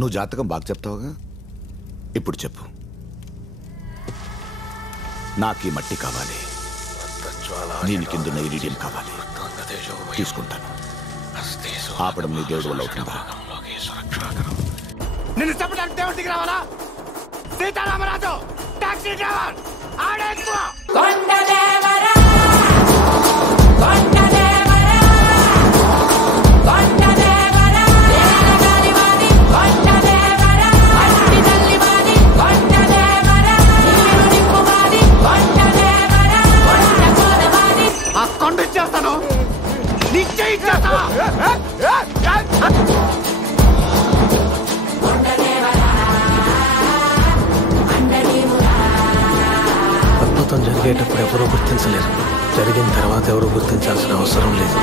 నువ్వు జాతకం బాగా చెప్తావుగా, ఇప్పుడు చెప్పు. నాకు ఈ మట్టి కావాలి, దీనికిందున్న ఇరిడియం కావాలి, తీసుకుంటాను. ఆపడం నీ దేవుడు వల్ల అవుతుందా? నిన్ను చెప్పడానికి దేవుడికి రావాలా? సీతారామరాజు టాక్సీ డ్రైవర్ ఆడేక్కువ. ఆ కొండ ఇచ్చేస్తాను, నిశ్చయం ఇచ్చేస్తా. అద్భుతం జరిగేటప్పుడు ఎవరూ గుర్తించలేరు, జరిగిన తర్వాత ఎవరు గుర్తించాల్సిన అవసరం లేదు.